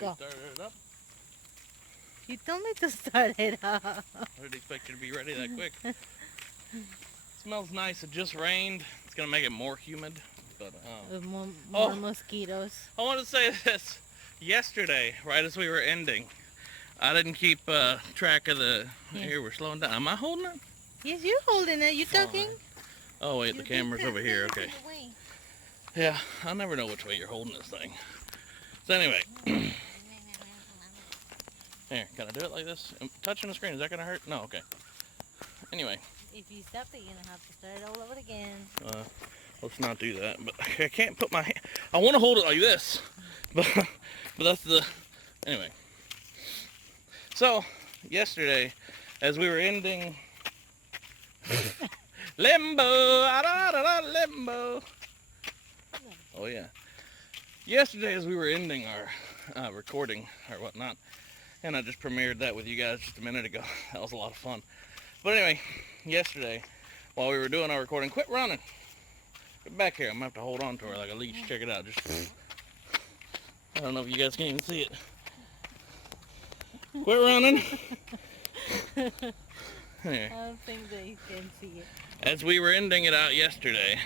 Go. Started it up. You told me to start it up. I didn't expect you to be ready that quick. Smells nice. It just rained. It's gonna make it more humid. But With more mosquitoes. I want to say this. Yesterday, right as we were ending, I didn't keep track of the. Yeah. Here, we're slowing down. Am I holding it? Yes, you're holding it. You talking? Oh wait, the camera's over here. Okay. Yeah, I never know which way you're holding this thing. So anyway, here, can I do it like this? I'm touching the screen, is that gonna hurt? No, okay. Anyway. If you stop it, you're gonna have to start it all over again. Let's not do that. But I can't put my hand. I want to hold it like this, but that's the. Anyway. So yesterday, as we were ending. Limbo, limbo. Oh yeah. Yesterday, as we were ending our recording or whatnot, and I just premiered that with you guys just a minute ago. That was a lot of fun. But anyway, yesterday, while we were doing our recording, quit running. Get back here. I'm gonna have to hold on to her like a leash. Check it out. Just. I don't know if you guys can even see it. Quit running. Anyway. I don't think they can see it. As we were ending it out yesterday,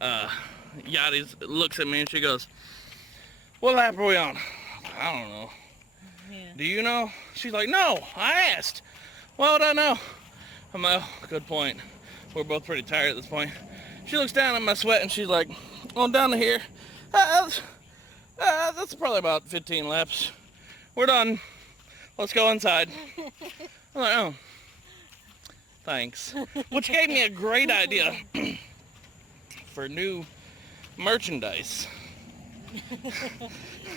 Yadi looks at me and she goes, "What lap are we on?" I don't know. Yeah. Do you know? She's like, "No, I asked." Well, would I know? I'm like, oh, good point. We're both pretty tired at this point. She looks down at my sweat and she's like, "Oh, down to here. That's probably about 15 laps. We're done. Let's go inside." I'm like, "Oh. Thanks." Which gave me a great idea for new merchandise.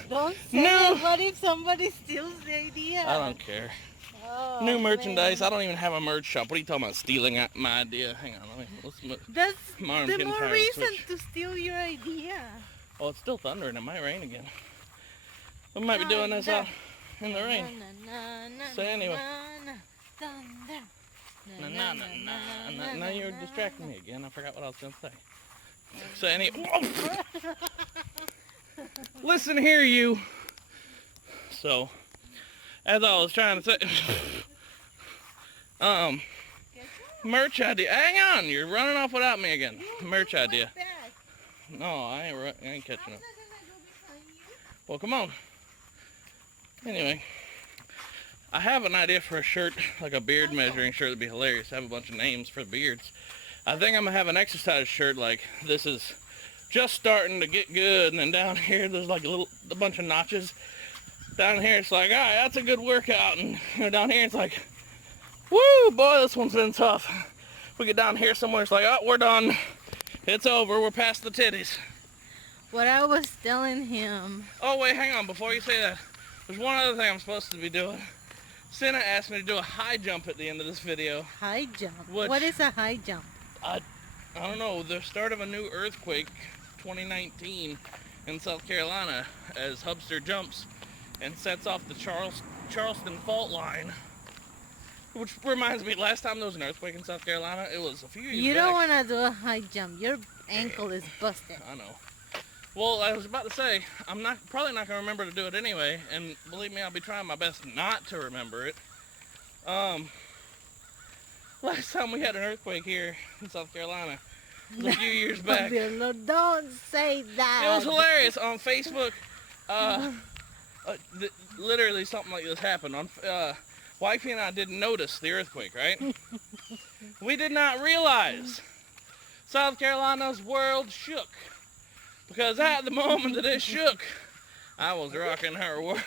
Don't say No. it. What if somebody steals the idea? I don't care. Oh, New merchandise. man. I don't even have a merch shop. What are you talking about? Stealing my idea? Hang on. Let's move. That's My arm's the getting more tired. reason Switch. to steal your idea. Oh, it's still thundering. It might rain again. We might be doing this out in the rain. So anyway. Now you're distracting me again. I forgot what I was going to say. So anyway. Listen here, you. So, as I was trying to say, merch idea. Hang on, you're running off without me again. Merch idea. No, I ain't catching up. Well, come on. Anyway, I have an idea for a shirt, like a beard measuring shirt. That'd be hilarious. I have a bunch of names for beards. I think I'm gonna have an exercise shirt like this is just starting to get good, and then down here there's like a bunch of notches. Down here it's like, all right, that's a good workout, and down here it's like, woo, boy, this one's been tough. We get down here somewhere, it's like, oh, we're done. It's over. We're past the titties. What I was telling him. Oh wait, hang on. Before you say that, there's one other thing I'm supposed to be doing. Senna asked me to do a high jump at the end of this video. High jump. Which, what is a high jump? I don't know. The start of a new earthquake, 2019, in South Carolina, as Hubster jumps and sets off the Charleston fault line. Which reminds me, last time there was an earthquake in South Carolina, it was a few years back. You don't want to do a high jump. Your ankle is busted. I know. Well, I was about to say, I'm probably not going to remember to do it anyway, and believe me, I'll be trying my best not to remember it. Last time we had an earthquake here in South Carolina, it was a few years back. No, don't say that. It was hilarious. On Facebook, literally something like this happened. Wifey and I didn't notice the earthquake, right? We did not realize South Carolina's world shook. Because at the moment that it shook, I was rocking her world,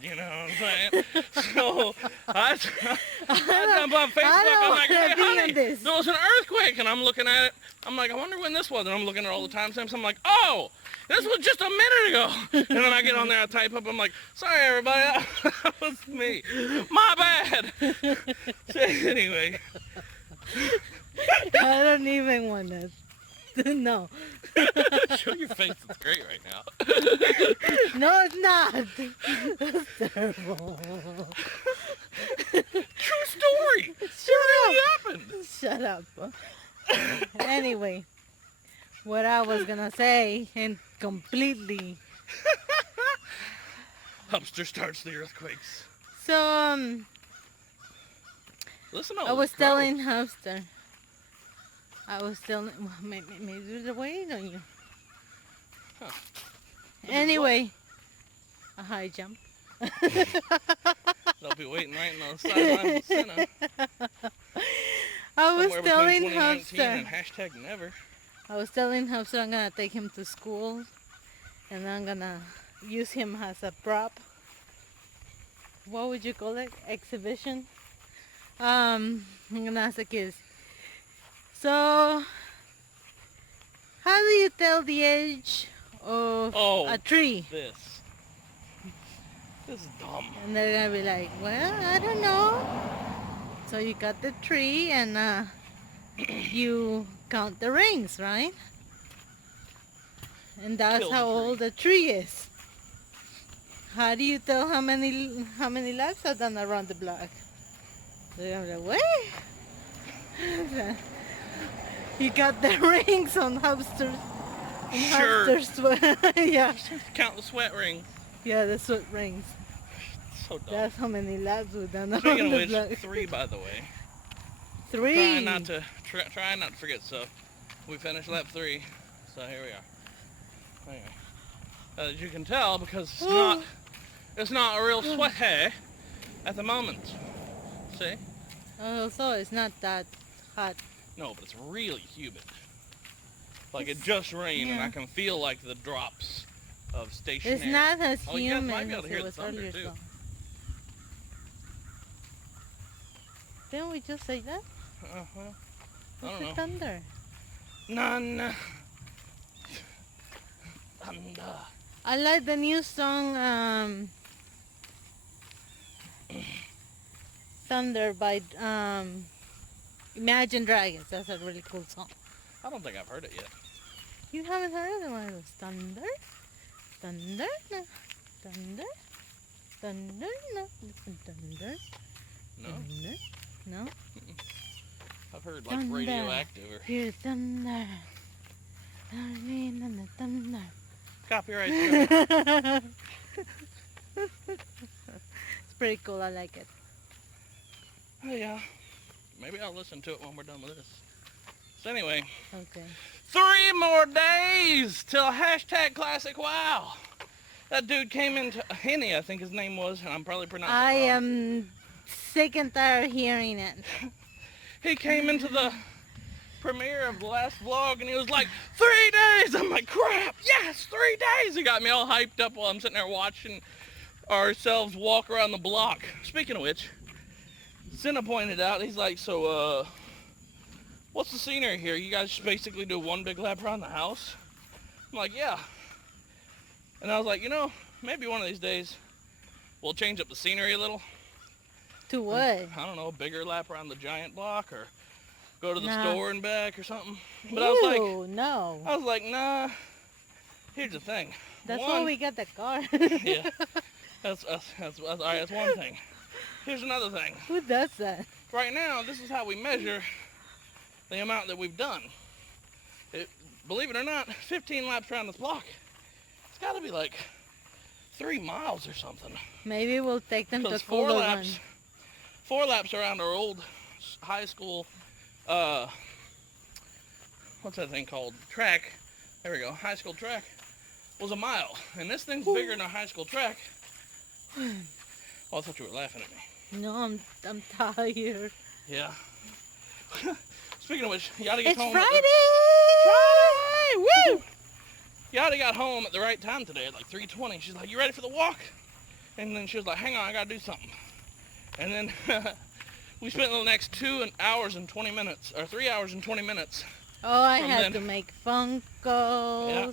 you know what I'm saying? So I jump on Facebook, I'm like, hey honey, there was an earthquake, and I'm looking at it, I'm like, I wonder when this was, and I'm looking at all the timestamps, I'm like, oh, this was just a minute ago. And then I get on there, I type up, I'm like, sorry everybody, that was me, my bad. So anyway. I don't even want to. No. Show your face, it's great right now. No, it's not. That's terrible. True story. It really happened. Shut up. Anyway, what I was gonna say, and completely Hubster starts the earthquakes. So Listen to I all was the crows. telling Hubster. Maybe they're waiting on you. Huh. Anyway, a high jump. They'll be waiting right on the sidelines of Senna. I was Somewhere telling between 2019 Hubster. and hashtag never. I was telling Hubster I'm gonna take him to school, and I'm gonna use him as a prop. What would you call it? Exhibition. I'm gonna ask the kids. So, how do you tell the age of a tree? This is dumb. And they're gonna be like, well, I don't know. So you got the tree and you count the rings, right? And that's Kill the how tree. old the tree is. How do you tell how many laps are done around the block? They're gonna be like, what? You got the rings on Hubster's. Sure. Yeah. Count the sweat rings. Yeah, the sweat rings. So dumb. That's how many laps we've done around Speaking of the which, block. 3 by the way. 3. Trying not to forget stuff. We finished lap 3, so here we are. Anyway, as you can tell, because it's not a real sweaty at the moment. See? Oh, so it's not that hot. No, but it's really humid. Like it just rained, and yeah. I can feel like the drops of stationary. It's not as Oh, you guys might humid be able as to hear it the was thunder earlier. too. So. Didn't we just say that? Well, I What's don't the know. thunder? None. Thunder. I like the new song Thunder by Imagine Dragons. That's a really cool song. I don't think I've heard it yet. You haven't heard it? One of those thunder, thunder, no, thunder, thunder, no, listen, thunder, No, thunder, no. I've heard like Thunder. radioactive or Hear thunder, thunder, thunder. copyright. It's pretty cool. I like it. Oh yeah, maybe I'll listen to it when we're done with this. So anyway, Okay. 3 more days till hashtag classic wow. That dude came into Henny, I think his name was, and I'm probably pronouncing I it wrong. am sick and tired of hearing it. He came into the premiere of the last vlog and he was like, 3 days! I'm like, crap, yes, 3 days! He got me all hyped up while I'm sitting there watching ourselves walk around the block. Speaking of which, Senna pointed out, he's like, so, what's the scenery here? You guys just basically do one big lap around the house? I'm like, yeah. And I was like, you know, maybe one of these days we'll change up the scenery a little. To what? I don't know, a bigger lap around the giant block or go to the Nah. store and back or something. But Ew, I no. was like, nah, here's the thing. That's One, why we got the car. yeah, that's all right, that's one thing. Here's another thing. Who does that? Right now, this is how we measure the amount that we've done. Believe it or not, 15 laps around this block. It's got to be like 3 miles or something. Maybe we'll take them to Because cooler one. 4 laps around our old high school, what's that thing called? Track. There we go. High school track was 1 mile. And this thing's bigger than a high school track. Oh, I thought you were laughing at me. No, I'm tired. Yeah. Speaking of which, Yada gets It's home. Friday! Woo! Yada got home at the right time today at like 3:20. She's like, you ready for the walk? And then she was like, hang on, I gotta do something. And then we spent the next 2 hours and 20 minutes, or 3 hours and 20 minutes. Oh, I From had then- to make Funkos. Yeah.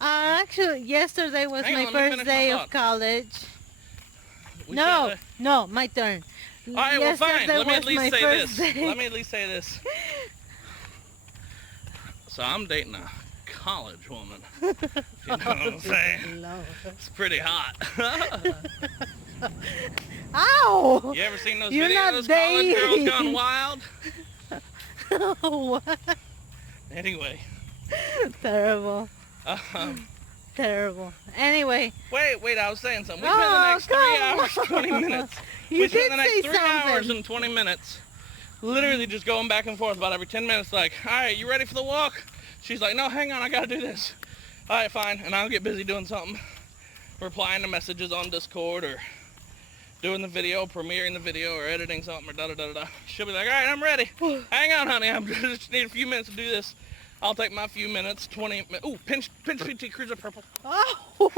Actually, yesterday was Hang my on, let me first finish my day of thought. college. We No, spent no, my turn. All right, well, fine. Yesterday Let me at was least my say first this. day. Let me at least say this. So I'm dating a college woman. If you know what I'm saying. Lord. It's pretty hot. Ow! You ever seen those You're not videos of college girls dating. gone wild? What? Anyway, Terrible. Terrible. Anyway. Wait, I was saying something. We spent the next 3 hours, 20 minutes. You We spent did the next say 3 hours something. and 20 minutes literally just going back and forth about every 10 minutes like, all right, you ready for the walk? She's like, no, hang on, I gotta do this. All right, fine. And I'll get busy doing something. Replying to messages on Discord or doing the video, premiering the video or editing something or da-da-da-da-da. She'll be like, all right, I'm ready. Hang on, honey, I just need a few minutes to do this. I'll take my few minutes, 20 minutes. Ooh, pinch PT Cruiser Purple. Oh,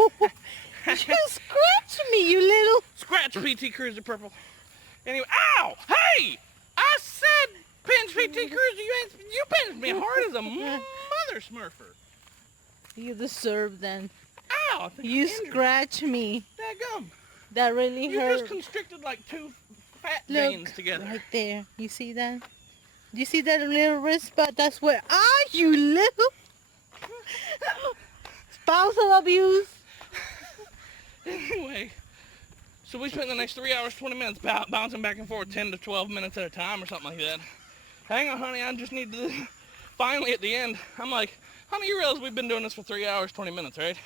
you scratched me, you little. Scratch PT Cruiser Purple. Anyway, ow! Hey! I said pinch PT Cruiser. You pinched me hard as a mother smurfer. You deserve then. Ow! I think You I'm injured. scratch me. Dadgum. That really You hurt. just constricted like two fat Look, veins together. right there. You see that? Do you see that little wrist spot? That's where. Ah, you little. Spousal abuse. Anyway, so we spent the next 3 hours, 20 minutes bouncing back and forth 10 to 12 minutes at a time or something like that. Hang on, honey, I just need to... Finally, at the end, I'm like, honey, you realize we've been doing this for 3 hours, 20 minutes, right?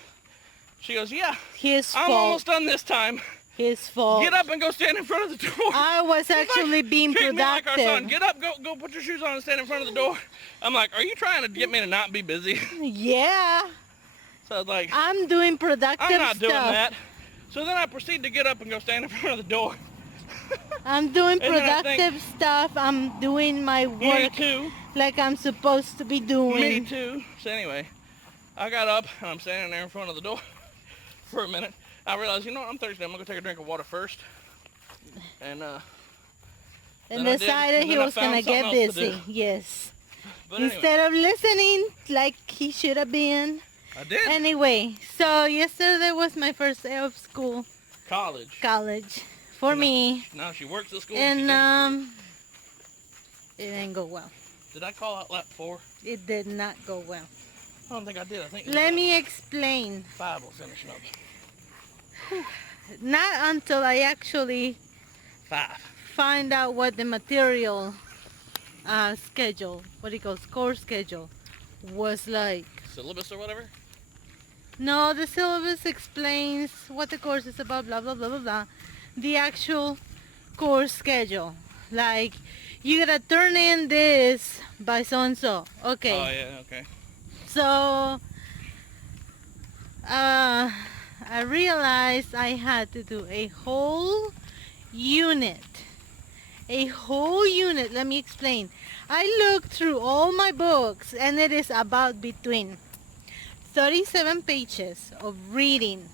She goes, yeah. His I'm fault. almost done this time. His fault. Get up and go stand in front of the door. I was actually being Treat me like our son. productive. Get up, go put your shoes on and stand in front of the door. I'm like, are you trying to get me to not be busy? Yeah. So I was like, I'm doing productive I'm not stuff. doing that. So then I proceed to get up and go stand in front of the door. I'm doing And then I think- productive stuff. I'm doing my Me work too. like I'm supposed to be doing. Me too. So anyway, I got up and I'm standing there in front of the door for a minute. I realized, you know what, I'm thirsty. I'm gonna go take a drink of water first. And And then I did, decided and he then I was found gonna something get else to do. busy. Yes. but anyway, Instead of listening like he should have been. I did. Anyway, so yesterday was my first day of school, college, for No. me, Now she works at school. and she it didn't go well. did I call out lap 4? It did not go well. I don't think I did. I think it was Let lap me explain. 5 was finishing up. Not until I actually 5. find out what the material schedule, what it goes, course schedule, was like. Syllabus or whatever? No, the syllabus explains what the course is about, blah, blah, blah, blah, blah. The actual course schedule. Like, you gotta turn in this by so-and-so. Okay. Oh, yeah, okay. So, I realized I had to do a whole unit. A whole unit. Let me explain. I looked through all my books, and it is about between 37 pages of reading.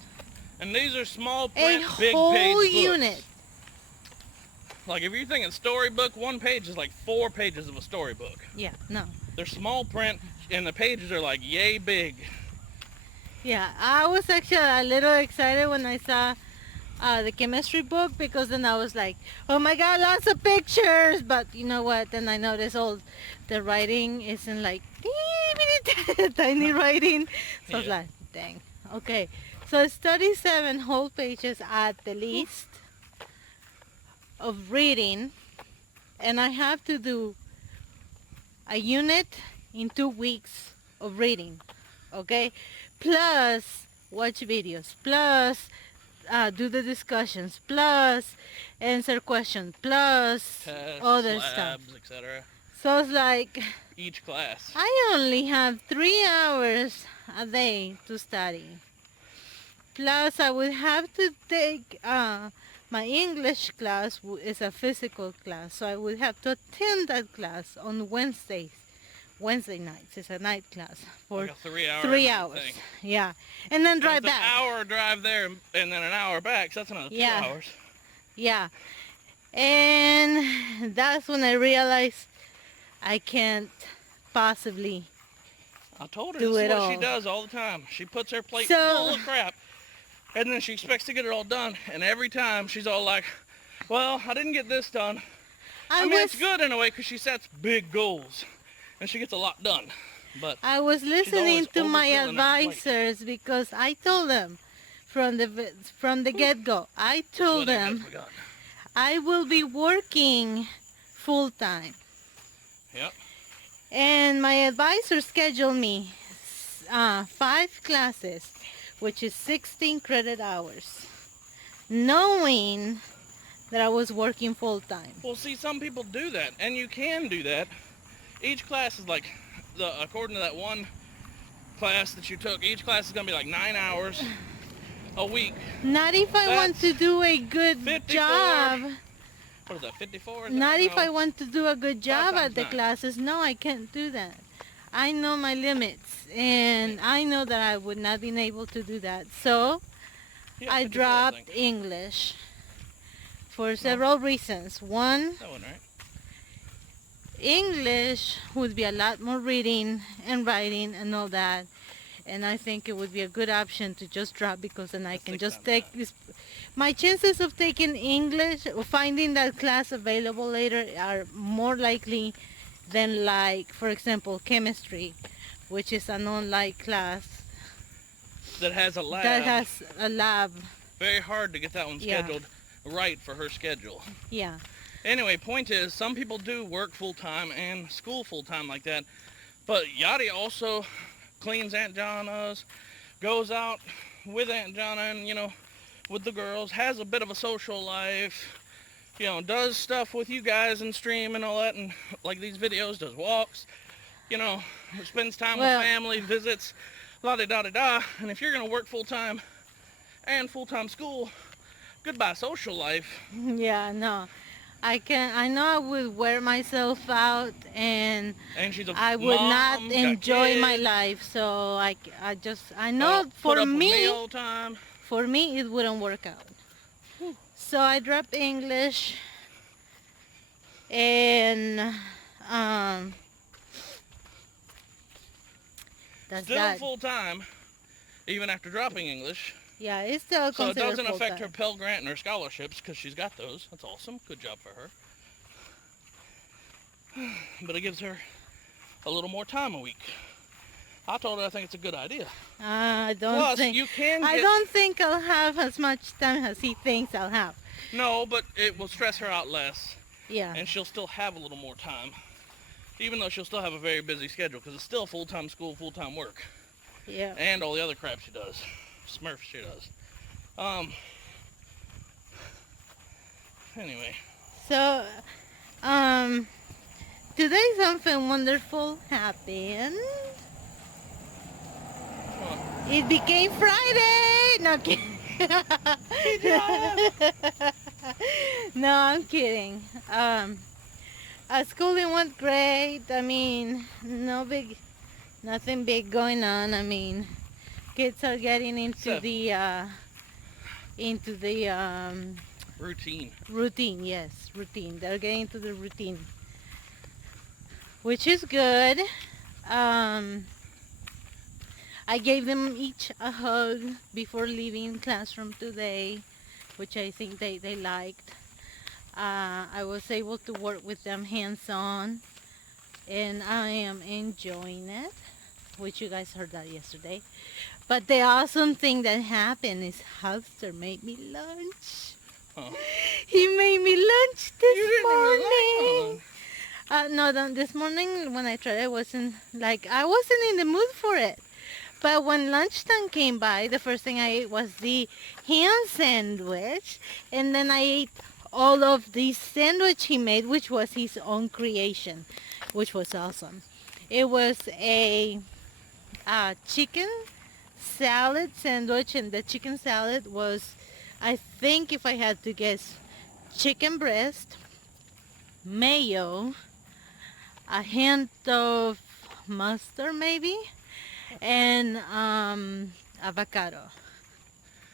And these are small A print, big whole page books. unit. Like if you're thinking storybook, one page is like 4 pages of a storybook. Yeah, no. They're small print, and the pages are like yay big. Yeah, I was actually a little excited when I saw the chemistry book, because then I was like, oh my god, lots of pictures. But you know what? Then I noticed the writing isn't like tiny writing. So I was Yeah. like, dang. Okay, so it's 37 whole pages at the least of reading, and I have to do a unit in 2 weeks of reading. Okay, plus watch videos, plus do the discussions, plus answer questions, plus Tests, other stuff. labs, etc. So it's like Each class. I only have 3 hours a day to study. Plus I would have to take my English class is a physical class, so I would have to attend that class on Wednesday nights. It's a night class for Like a 3 hour 3 hours. thing. Yeah, and then drive It's back. an hour drive there and then an hour back, so that's another 2 Yeah. hours. Yeah, and that's when I realized I can't possibly. I told her Do this it is what all. she does all the time. She puts her plate So- full of crap, and then she expects to get it all done. And every time she's all like, well, I didn't get this done. I mean, it's good in a way because she sets big goals, and she gets a lot done. But I was listening always to my overfilling her plate. advisors, because I told them from the get-go. I told what I them forgot. I will be working full time, Yep. and my advisor scheduled me 5 classes which is 16 credit hours, knowing that I was working full time. Well, see, some people do that, and you can do that. Each class is like, according to that one class that you took, each class is going to be like 9 hours a week. Not if I want to That's do a good 54. job. What is that, 54? Not if I want to do a good job at the 9. classes. No, I can't do that. I know my limits, and I know that I would not be able to do that. So Yeah, I 54, dropped think. English for several reasons. One, That one, right? English would be a lot more reading and writing and all that. And I think it would be a good option to just drop, because then I That's can 6 just times take that. this. My chances of taking English or finding that class available later are more likely than, like, for example, chemistry, which is an online class That has a lab. that has a lab. Very hard to get that one Yeah. scheduled right for her schedule. Yeah. Anyway, point is, some people do work full-time and school full-time like that. But Yachty also cleans Aunt Jana's, goes out with Aunt Jana and, you know, with the girls, has a bit of a social life, you know, does stuff with you guys and stream and all that, and like these videos, does walks, you know, spends time Well- with family, visits, la-di-da-di-da. And if you're going to work full-time and full-time school, goodbye social life. Yeah, no. I know I would wear myself out, and And she's a I would mom, not got enjoy my kids, life. So I know put for up with me, all the time. for me it wouldn't work out. So I dropped English, and that's Still that. full-time, even after dropping English. Yeah, it's still So it considered doesn't affect her full-time. Pell Grant and her scholarships, because she's got those. That's awesome. Good job for her. But it gives her a little more time a week. I told her I think it's a good idea. I don't Plus, think you can get... I don't think I'll have as much time as he thinks I'll have. No, but it will stress her out less, Yeah. and she'll still have a little more time. Even though she'll still have a very busy schedule, because it's still full-time school, full-time work. Yeah. And all the other crap she does. Smurf she does. Anyway. So, today something wonderful happened. Huh. It became Friday. No, I'm kidding. No, I'm kidding. Schooling went great. I mean, nothing big going on. I mean, kids are getting into the Routine. routine. Yes, routine. They're getting into the routine, which is good. I gave them each a hug before leaving classroom today, which I think they liked. I was able to work with them hands-on, and I am enjoying it, which you guys heard that yesterday. But the awesome thing that happened is Hubster made me lunch. Oh. He made me lunch You this didn't even morning. like No, this morning when I tried, I wasn't in the mood for it. But when lunchtime came by, the first thing I ate was the ham sandwich, and then I ate all of the sandwich he made, which was his own creation, which was awesome. It was a chicken salad sandwich, and the chicken salad was, I think if I had to guess, chicken breast, mayo, a hint of mustard maybe, and avocado.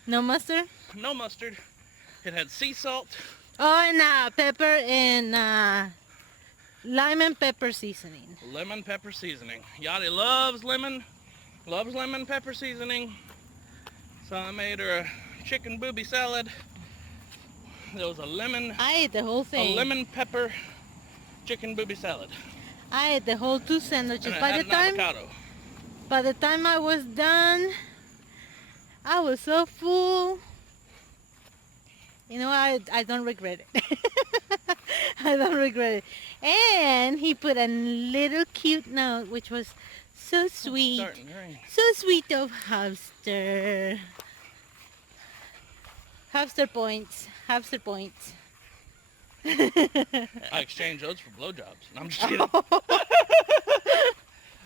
No mustard? No mustard. It had sea salt. Oh, and pepper and lime and pepper seasoning. Lemon pepper seasoning. Yachty loves lemon pepper seasoning. So I made her a chicken booby salad. There was I ate the whole a thing. lemon pepper chicken booby salad. I ate the whole 2 sandwiches. And it By had the an avocado. time I was done, I was so full. You know, I don't regret it. I don't regret it. And he put a little cute note, which was So sweet. Starting to rain. So sweet of Hubster. Hubster points. Hubster points. I exchange those for blowjobs. I'm just kidding.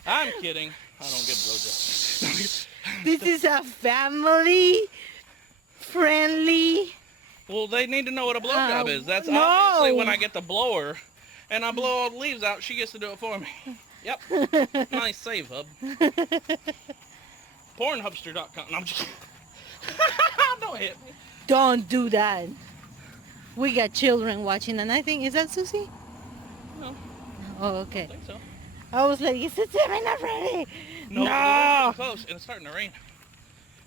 I'm kidding. I don't get blowjobs. This is a family friendly. Well, they need to know what a blowjob is. That's no. obviously when I get the blower and I blow all the leaves out, she gets to do it for me. Yep. Nice save, Hub. Pornhubster.com. No, I'm just kidding. Don't hit me. Don't do that. We got children watching, and I think, is that Susie? No, Oh, I okay. think so. I was like, is it 7 already? No, we're getting close, and it's starting to rain.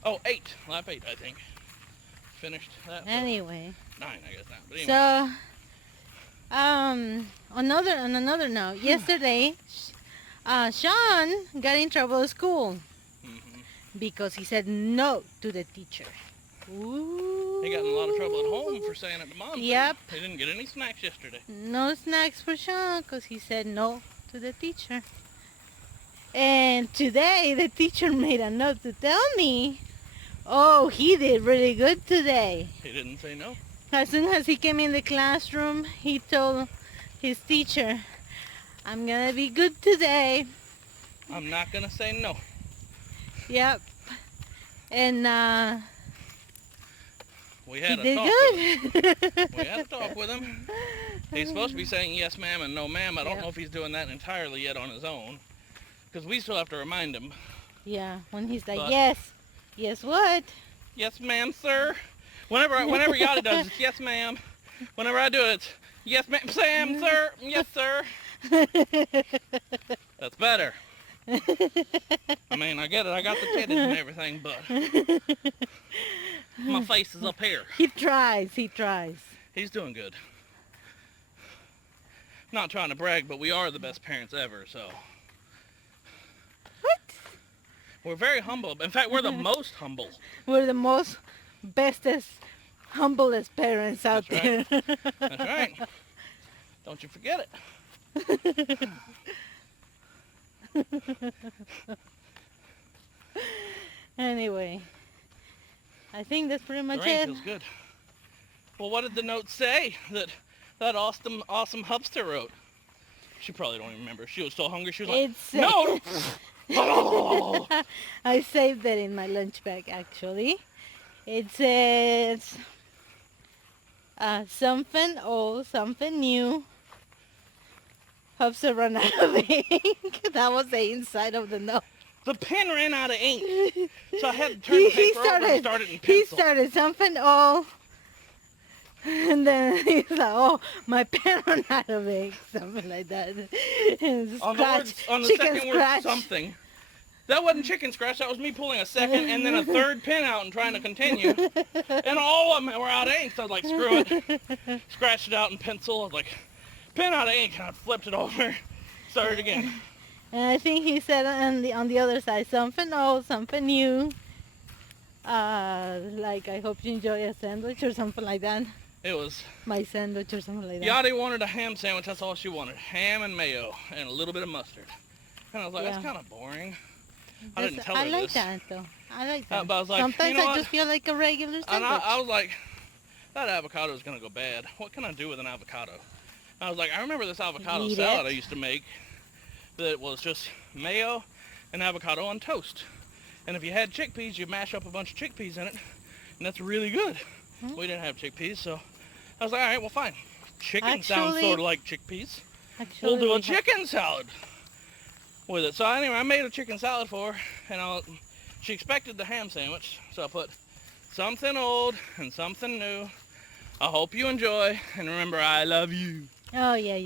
Oh, 8. Lap 8, I think. Finished that. So Anyway. 9, I guess now. But anyway. So, on another note, yesterday, Sean got in trouble at school because he said no to the teacher. Ooh. He got in a lot of trouble at home for saying it to Mom. Yep. He didn't get any snacks yesterday. No snacks for Sean because he said no to the teacher. And today the teacher made a note to tell me, oh, he did really good today. He didn't say no. As soon as he came in the classroom, he told his teacher, I'm gonna be good today. I'm not going to say no. Yep. And We had he a did talk good. with him. We had a talk with him. He's supposed to be saying yes ma'am and no ma'am. I don't Yep. know if he's doing that entirely yet on his own. Because we still have to remind him. Yeah, when he's like, But- yes. Yes what? Yes ma'am, sir. Whenever Yachty does, it's yes ma'am. Whenever I do it, it's yes ma'am, Sam, sir. Yes, sir. That's better. I mean, I get it. I got the titties and everything, but my face is up here. He tries. He's doing good. Not trying to brag, but we are the best parents ever, so. What? We're very humble. In fact, we're the most humble. We're the most bestest, humblest parents out That's there. right. That's right. Don't you forget it. Anyway, I think that's pretty The much rain it. feels good. Well, what did the note say that awesome Hubster wrote? She probably don't even remember. She was so hungry. She was like, It's no. I saved that in my lunch bag actually. It says something old, something new. Hubster run out of ink. That was the inside of the note. The pen ran out of ink, so I had to turn the paper over and start it in pencil. He started something old. And then he's like, oh, my pen ran out of ink. Something like that. And On the chicken second scratch. word, something. That wasn't chicken scratch. That was me pulling a second and then a third pen out and trying to continue. And all of them were out of ink. So I was like, screw it. Scratched it out in pencil. I was like, pen out of ink. And I flipped it over. Started again. And I think he said on the other side, something old, something new. Like, I hope you enjoy a sandwich or something like that. It was... My sandwich or something like that. Yachty wanted a ham sandwich. That's all she wanted. Ham and mayo and a little bit of mustard. And I was like, that's kind of boring. I didn't tell her I like this. that though. I like that. But I was like, sometimes you know I what? just feel like a regular sandwich. And I was like, that avocado is going to go bad. What can I do with an avocado? I was like, I remember this avocado Eat salad it. I used to make that was just mayo and avocado on toast. And if you had chickpeas, you mash up a bunch of chickpeas in it. And that's really good. We didn't have chickpeas, so I was like, all right, well, fine. Chicken sounds Actually- sort of like chickpeas. Actually, We'll do a we have- chicken salad with it. So anyway, I made a chicken salad for her, and she expected the ham sandwich, so I put something old and something new. I hope you enjoy, and remember, I love you. Oh yeah,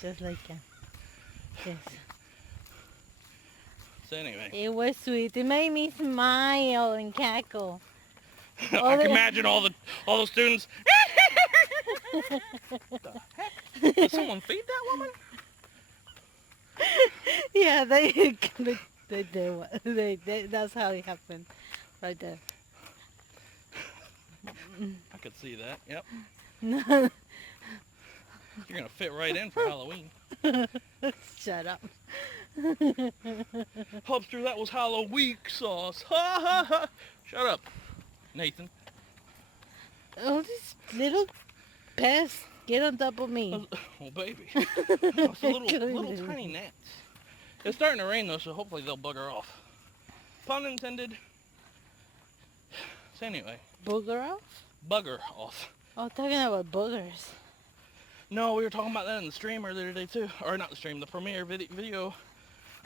just like that. Yes. So anyway, It was sweet. It made me smile and cackle. I can imagine all the students. The heck? Did someone feed that woman? Yeah, they that's how it happened, right there. I could see that. Yep. No, You're gonna fit right in for Halloween. shut up. Hubster, that was Halloween sauce. Ha ha ha. Shut up, Nathan. Oh, these little pests get on top of me. Oh, baby. It's a little tiny gnats. It's starting to rain, though, so hopefully they'll bugger off. Pun intended. So anyway. Booger off? Bugger off. Oh, talking about boogers. No, we were talking about that in the stream earlier today, too. Or not the stream, the premiere video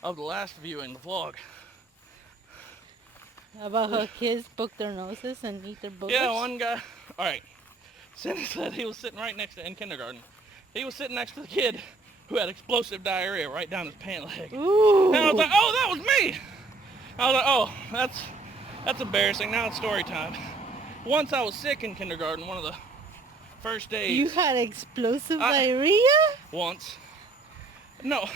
of the last viewing, the vlog. About how kids poke their noses and eat their boogers? Yeah, one guy. All right. Cindy said he was sitting right next to, in kindergarten, he was sitting next to the kid who had explosive diarrhea right down his pant leg. Ooh. And I was like, oh, that was me. I was like, oh, that's embarrassing. Now it's story time. Once I was sick in kindergarten, one of the first days. You had explosive diarrhea? Once. No.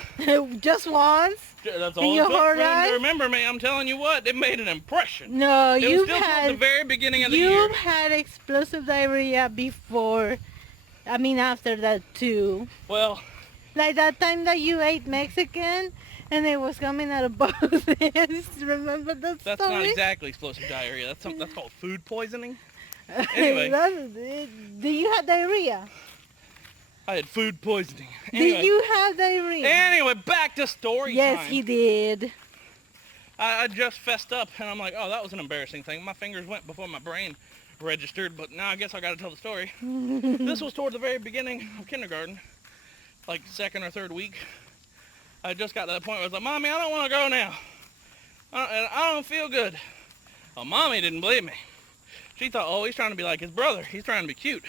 Just once? That's In all it your took whole for them life? to remember me. I'm telling you what, it made an impression. No, it was you've still had the very beginning of the year. You've had explosive diarrhea before. I mean, after that too. Well, like that time that you ate Mexican and it was coming out of both ends. Remember that that's story? not exactly explosive diarrhea. That's called food poisoning. Anyway, do you have diarrhea? I had food poisoning. Anyway, Did you have diarrhea? Anyway, back to story Yes, time. he did. I just fessed up, and I'm like, oh, that was an embarrassing thing. My fingers went before my brain registered, but now I guess I got to tell the story. This was toward the very beginning of kindergarten, like second or third week. I just got to that point where I was like, Mommy, I don't want to go now. I don't feel good. Well, Mommy didn't believe me. She thought, oh, he's trying to be like his brother. He's trying to be cute.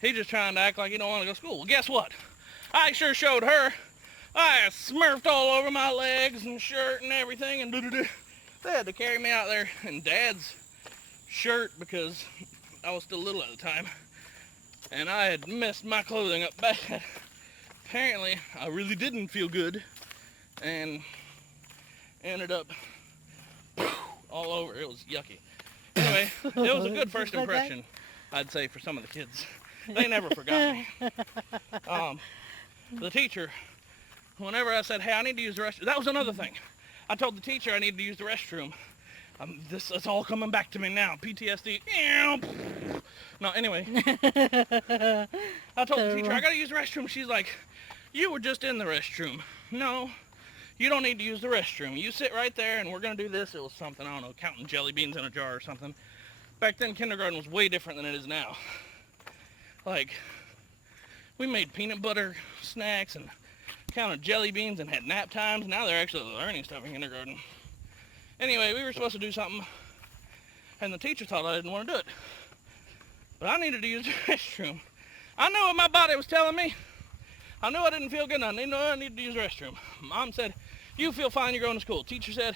He's just trying to act like he don't want to go to school. Well, guess what? I sure showed her. I smurfed all over my legs and shirt and everything, and they had to carry me out there in Dad's shirt because I was still little at the time, and I had messed my clothing up bad. Apparently, I really didn't feel good, and ended up all over. It was yucky. Anyway, it was a good first impression, I'd say, for some of the kids. They never forgot me. The teacher, whenever I said, hey, I need to use the restroom, that was another thing. I told the teacher I needed to use the restroom. This is all coming back to me now. PTSD. No, anyway. I told the teacher, I gotta use the restroom. She's like, you were just in the restroom. No, you don't need to use the restroom. You sit right there and we're gonna do this. It was something, I don't know, counting jelly beans in a jar or something. Back then, kindergarten was way different than it is now. Like, we made peanut butter snacks and counted jelly beans and had nap times. Now they're actually learning stuff in kindergarten. Anyway, we were supposed to do something, and the teacher thought I didn't want to do it. But I needed to use the restroom. I knew what my body was telling me. I knew I didn't feel good enough. I knew I needed to use the restroom. Mom said, you feel fine, you're going to school. Teacher said,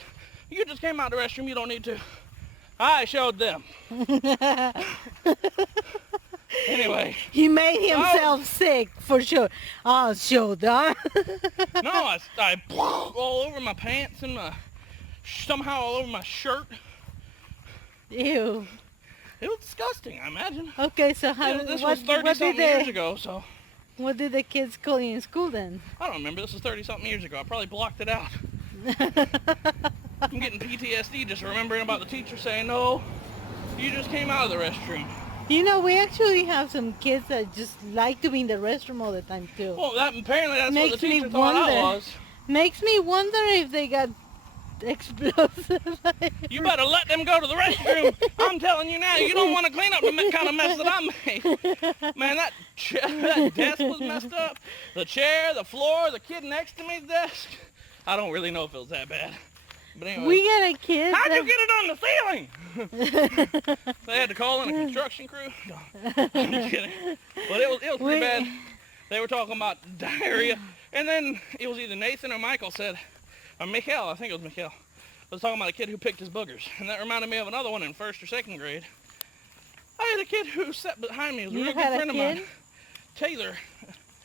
you just came out of the restroom, you don't need to. I showed them. Anyway. He made himself sick, for sure. I'll show them. No, I all over my pants and somehow all over my shirt. Ew. It was disgusting, I imagine. Okay, so this was 30-something years ago, so. What did the kids call you in school then? I don't remember. This was 30-something years ago. I probably blocked it out. I'm getting PTSD just remembering about the teacher saying, no, you just came out of the restroom. You know, we actually have some kids that just like to be in the restroom all the time too. Well, apparently that's Makes what the teacher me thought I wonder. was. Makes me wonder if they got explosive. You better let them go to the restroom. I'm telling you now, you don't want to clean up the kind of mess that I made. Man, that desk was messed up. The chair, the floor, the kid next to me's desk. I don't really know if it was that bad. But anyway. We got a kid. How'd you get it on the ceiling? They had to call in a construction crew. No, I'm just kidding. But it was pretty bad. They were talking about diarrhea. And then it was either Nathan or Michael said, or Mikhail, I think it was Mikhail, was talking about a kid who picked his boogers. And that reminded me of another one in first or second grade. I had a kid who sat behind me. It was a real good friend of mine. Taylor.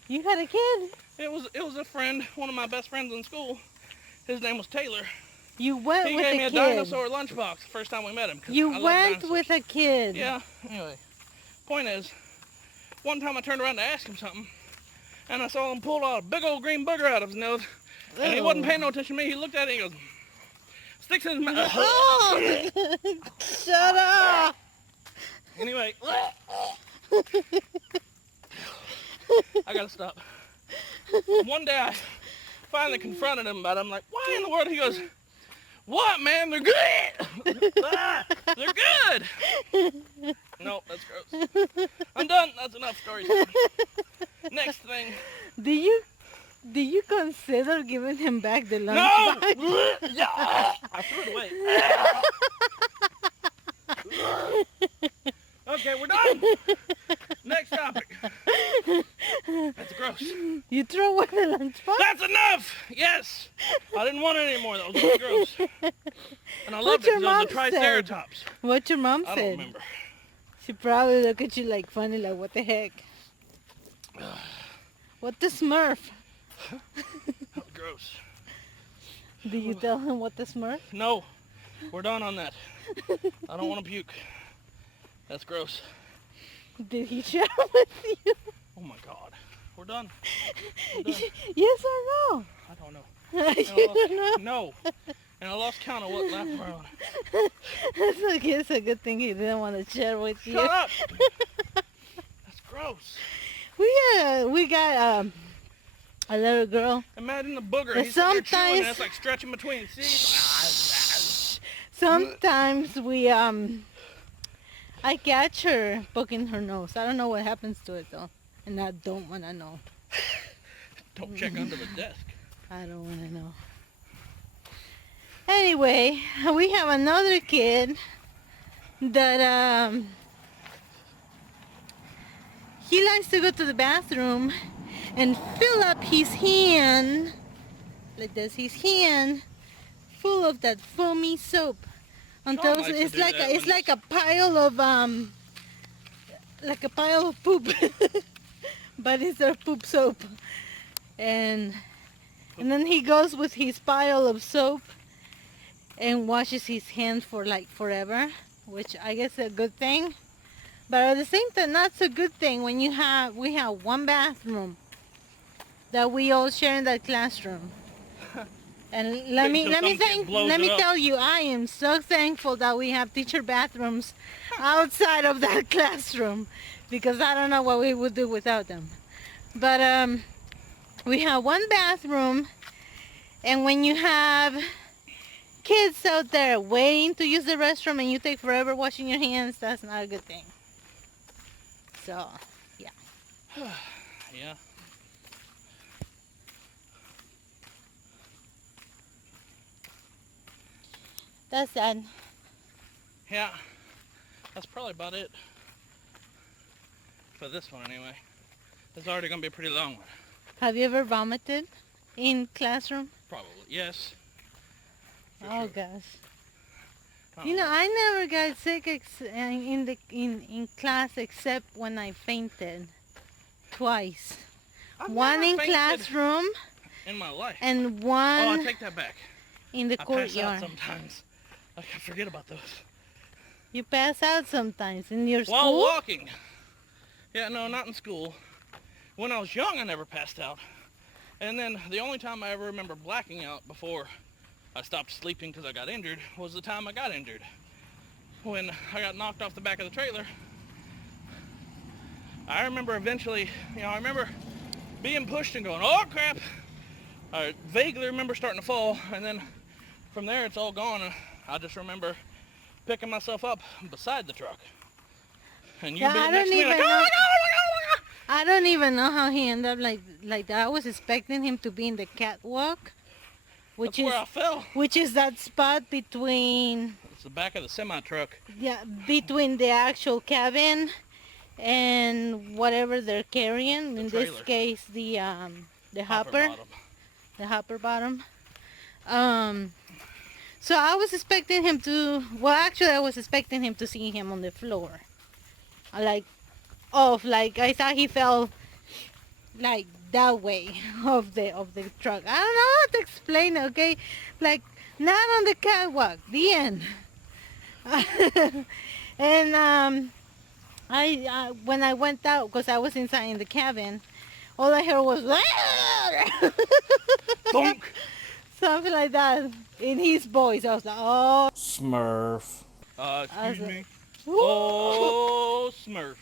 You had a kid? It was a friend, one of my best friends in school. His name was Taylor. You went he with a kid. He gave me a dinosaur lunchbox the first time we met him. You went with a kid. Yeah, anyway. Point is, one time I turned around to ask him something, and I saw him pull out a big old green booger out of his nose, And he wasn't paying no attention to me. He looked at it and he goes, sticks in his mouth. Oh! Shut up! Anyway, I gotta stop. One day I finally confronted him about it. I'm like, why in the world? He goes, what, man? They're good. They're good. No, that's gross. I'm done. That's enough stories. Next thing. Do you consider giving him back the lunch No! bag? I threw it away. Okay, we're done. Next topic. That's gross. You throw away the lunch bag? That's enough! Yes! I didn't want it anymore. That was really gross. And I loved What it because your it was mom a triceratops. What your mom I said? don't remember. She probably looked at you like funny, like what the heck? What the Smurf? That was gross. Did you tell him what the Smurf? No, we're done on that. I don't want to puke. That's gross. Did he share with you? Oh my God. We're done. We're done. Yes or no? I don't know. You don't know? No. And I lost count of what left around. It's a good thing he didn't want to share with you. Shut up! That's gross. We got a little girl. Imagine the booger. But He's sitting there chewing sometimes- and it's like stretching between his teeth. Sometimes I catch her poking her nose. I don't know what happens to it though, and I don't want to know. Don't check under the desk. I don't want to know. Anyway, we have another kid that he likes to go to the bathroom and fill up his hand, like this, his hand full of that foamy soap until likes to it's do like that it's when like a pile of poop, but it's their poop soap, and then he goes with his pile of soap and washes his hands for like forever, which I guess is a good thing. But at the same time, not so good thing when we have one bathroom that we all share in that classroom. And let me tell you, I am so thankful that we have teacher bathrooms outside of that classroom, because I don't know what we would do without them. But we have one bathroom, and when you have kids out there waiting to use the restroom and you take forever washing your hands, that's not a good thing. So, yeah. Yeah. That's that. Yeah. That's probably about it. For this one anyway. It's already going to be a pretty long one. Have you ever vomited in classroom? Probably. Yes. For Oh sure. gosh. Oh. You know, I never got sick in class except when I fainted twice. I've One never in fainted classroom in my life. and Oh, I one take that back. in the I pass out courtyard. sometimes. I forget about those. You pass out sometimes in your While school? walking. Yeah, no, not in school. When I was young, I never passed out. And then the only time I ever remember blacking out before I stopped sleeping because I got injured was the time I got injured. When I got knocked off the back of the trailer. I remember eventually, I remember being pushed and going, oh crap. I vaguely remember starting to fall, and then from there it's all gone. And I just remember picking myself up beside the truck. And you Yeah, being I next to me don't like, even oh know. my God, oh my God, oh my God. I don't even know how he ended up like that. I was expecting him to be in the catwalk, That's where I fell. which is that spot between It's the back of the semi-truck. between the actual cabin and whatever they're carrying. In this trailer. case, the hopper, bottom. the hopper bottom. So I was expecting him to. Well, actually, I was expecting him to see him on the floor. I I thought he fell like that way of the truck. I don't know how to explain it, okay? Like not on the catwalk, the end. And I when I went out, because I was inside in the cabin, all I heard was Thunk. Something like that in his voice. I was like, oh. Smurf. I Excuse was me. like, Oh, Smurf.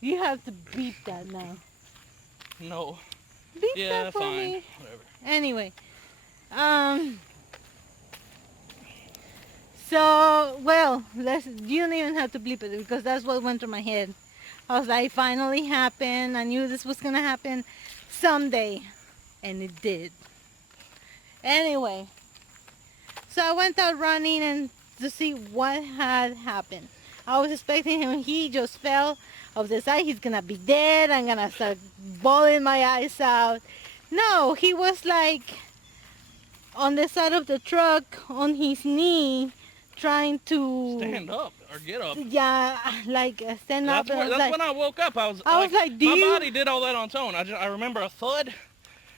you have to beep that now. No. Beep Yeah, that for fine. me. Whatever. Anyway, so well, you don't even have to bleep it because that's what went through my head. I was like, finally happened. I knew this was gonna happen someday, and it did. Anyway, so I went out running and to see what had happened. I was expecting him. He just fell off the side. He's gonna be dead. I'm gonna start bawling my eyes out. No, he was like on the side of the truck on his knee, trying to Stand up or get up. Yeah, like stand up. That's when I woke up. I was like, my body did all that on its own. I remember a thud,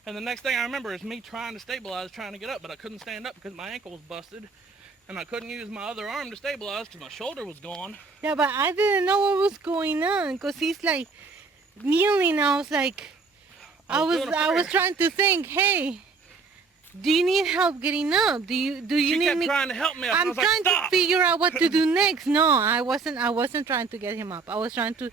and the next thing I remember is me trying to stabilize, trying to get up, but I couldn't stand up because my ankle was busted, and I couldn't use my other arm to stabilize because my shoulder was gone. Yeah, but I didn't know what was going on because he's like kneeling. I was like, I was trying to think, hey, do you need help getting up? Do you She need kept me? trying to help me. I'm I was like, trying to stop. figure out what to do next. No, I wasn't trying to get him up. I was trying to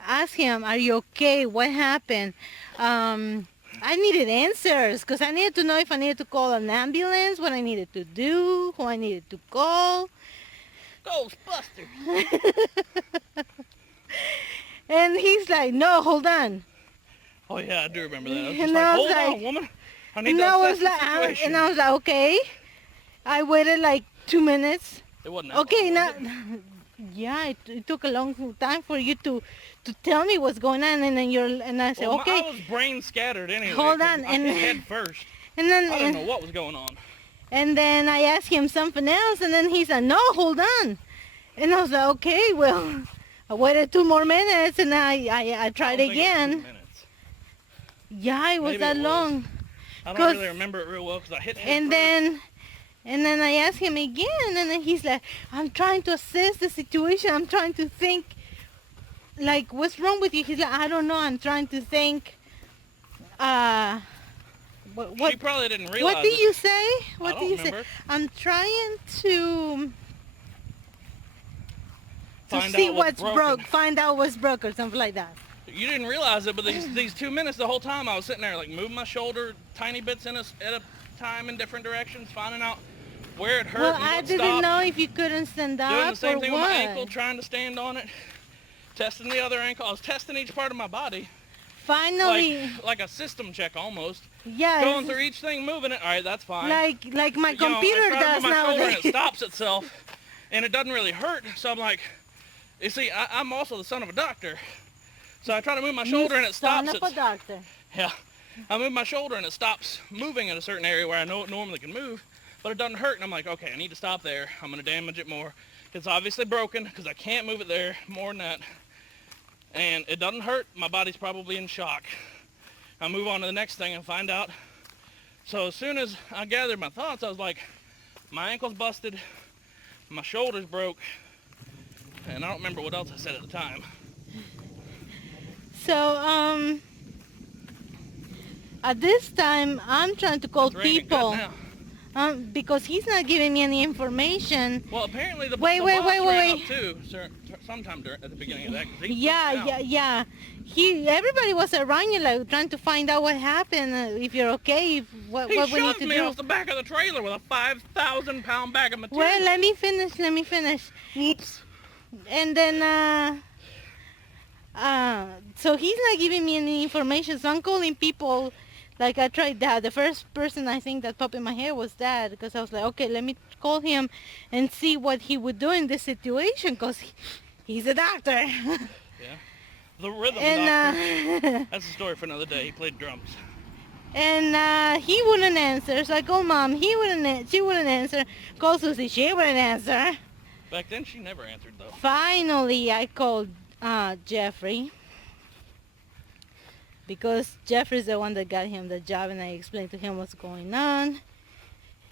ask him, are you okay? What happened? I needed answers because I needed to know if I needed to call an ambulance, what I needed to do, who I needed to call. Ghostbusters. And he's like, no, hold on. Oh yeah, I do remember that. I was just And like, I was hold on, like- woman. I need And to I assess was the like, situation. and I was like, okay. I waited like 2 minutes. It wasn't that Okay, long, now, was it? yeah, it took a long time for you to tell me what's going on, and then and I said, Well, okay. I was brain scattered anyway. Hold 'cause on, I and- hit head first. And then I didn't know what was going on. and then I asked him something else, and then he said, no, hold on. And I was like, okay, well, I waited 2 more minutes, and I tried I don't think it was 2 again. minutes. Yeah, it was Maybe that it was. long. I 'Cause- don't really remember it real well because I hit head And first. then I asked him again, and then he's like, I'm trying to assess the situation. I'm trying to think, like, what's wrong with you? He's like, I don't know. I'm trying to think. What She probably didn't realize what do it. you say? What I do don't you say? remember. I'm trying to Find see out what's broken. broke. Find out what's broke or something like that. You didn't realize it, but these 2 minutes, the whole time I was sitting there, like moving my shoulder tiny bits at a time in different directions, finding out where it hurt Well, and I what didn't stopped. know if you couldn't stand up Doing the same or thing what. with my ankle, trying to stand on it, testing the other ankle. I was testing each part of my body, Finally, like a system check almost. yeah, Going it's through each thing, moving it. All right, that's fine. like my You know, computer I try to does move my shoulder and nowadays. it stops itself, and it doesn't really hurt. So I'm like, you see, I'm also the son of a doctor. So I try to move my shoulder and it stops. Son of a doctor. Yeah, I move my shoulder and it stops moving in a certain area where I know it normally can move, but it doesn't hurt. And I'm like, okay, I need to stop there. I'm gonna damage it more. It's obviously broken because I can't move it there more than that. And it doesn't hurt. My body's probably in shock. I move on to the next thing and find out. So as soon as I gathered my thoughts, I was like, my ankle's busted, my shoulder's broke, and I don't remember what else I said at the time. So at this time I'm trying to call It's raining good people now. because he's not giving me any information. Well, apparently the Wait, boss wait, ran wait. up too, sometime at the beginning of that. 'Cause he Yeah. Everybody was around you, like trying to find out what happened, if you're okay, what He we need shoved to me do. off the back of the trailer with a 5,000-pound bag of material. Well, let me finish. And then so he's not giving me any information, so I'm calling people. Like I tried that. The first person I think that popped in my head was Dad, because I was like, okay, let me call him and see what he would do in this situation, because he's a doctor. Yeah. The rhythm And doctor. That's a story for another day. He played drums. and he wouldn't answer. So I called Mom. She wouldn't answer. Called Susie. She wouldn't answer. Back then, she never answered, though. Finally, I called Jeffrey, because Jeffrey's the one that got him the job, and I explained to him what's going on.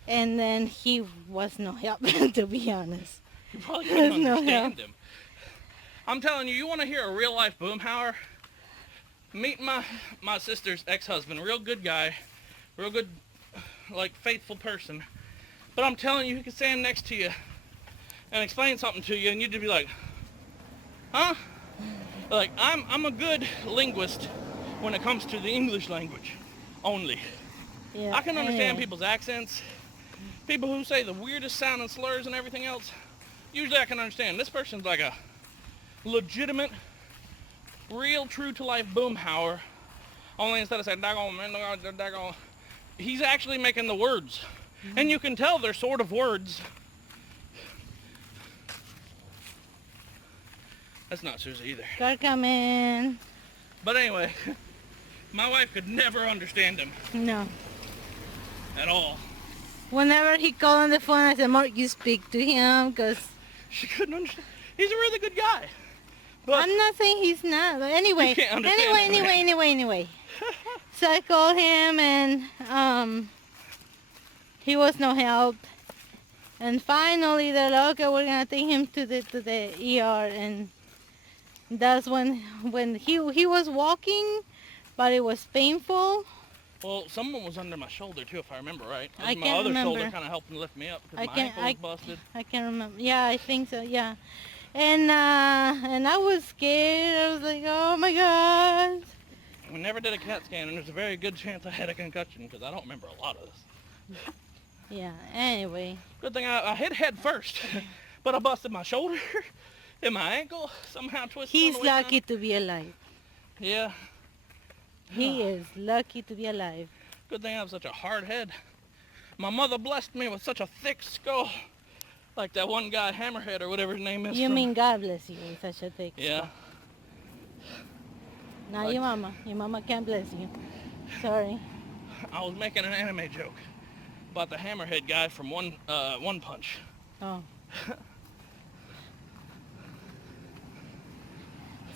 And then he was no help, to be honest. You probably couldn't No understand him. I'm telling you, you want to hear a real-life boomhauer? Meet my sister's ex-husband, real good guy, real good, like, faithful person. But I'm telling you, he could stand next to you and explain something to you, and you'd just be like, huh? Like, I'm a good linguist when it comes to the English language only. Yeah. I can understand anyway. people's accents, people who say the weirdest sounding slurs and everything else. Usually I can understand. This person's like a legitimate, real, true-to-life boomhauer. Only instead of saying, daggone, man, daggone, he's actually making the words. And you can tell they're sort of words. That's not Susie either. Car coming. But anyway, my wife could never understand him No. at all. Whenever he called on the phone, I said, Mark, you speak to him, because She couldn't understand. He's a really good guy. But I'm not saying he's not. But anyway, You can't understand anyway. So I called him, and he was no help. And finally, they're like, okay, we're gonna take him to the ER, and that's when he was walking, but it was painful. well, someone was under my shoulder too, if I remember right. I my can't other shoulder remember. kind of helped lift me up I because my can't- ankle was busted. I can't remember. Yeah, I think so. Yeah, and I was scared. I was like, oh my god. We never did a CAT scan, and there's a very good chance I had a concussion because I don't remember a lot of this. Yeah. Anyway. Good thing I hit head first, but I busted my shoulder and my ankle somehow twisted. He's on the way down. lucky to be alive. Yeah, He is lucky to be alive. good thing I have such a hard head. My mother blessed me with such a thick skull, like that one guy, Hammerhead or whatever his name is. You from- mean God bless you with such a thick Yeah. skull. Not Like- your mama. Your mama can't bless you. Sorry. I was making an anime joke about the Hammerhead guy from One Punch. Oh.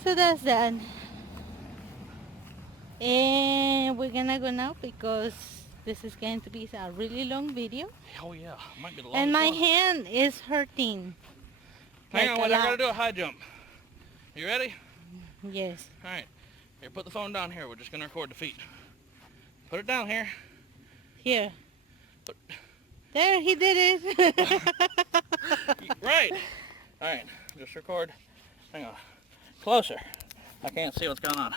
So that's that. And we're gonna go now because this is going to be a really long video. Oh yeah, might be the longest And my one. hand is hurting. Hang like on, a wait, I gotta lot. do a high jump. You ready? Yes. All right. Here, put the phone down here. We're just gonna record the feet. Put it down here. Here. But- There, he did it. Right. All right. Just record. Hang on. Closer. I can't see what's going on.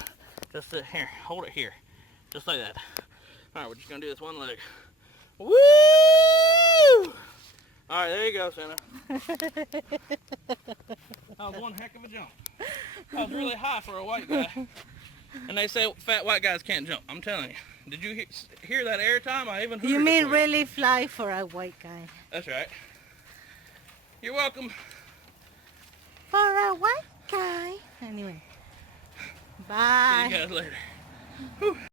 Just sit here. Hold it here. Just like that. All right. We're just gonna do this one leg. Woo! All right. There you go, Santa. That was one heck of a jump. That was really high for a white guy. And they say fat white guys can't jump. I'm telling you. Did you hear that air time? I even hooted You it mean for really fly for a white guy? That's right. You're welcome. For a white guy. Anyway. Bye. See you guys later. Whew.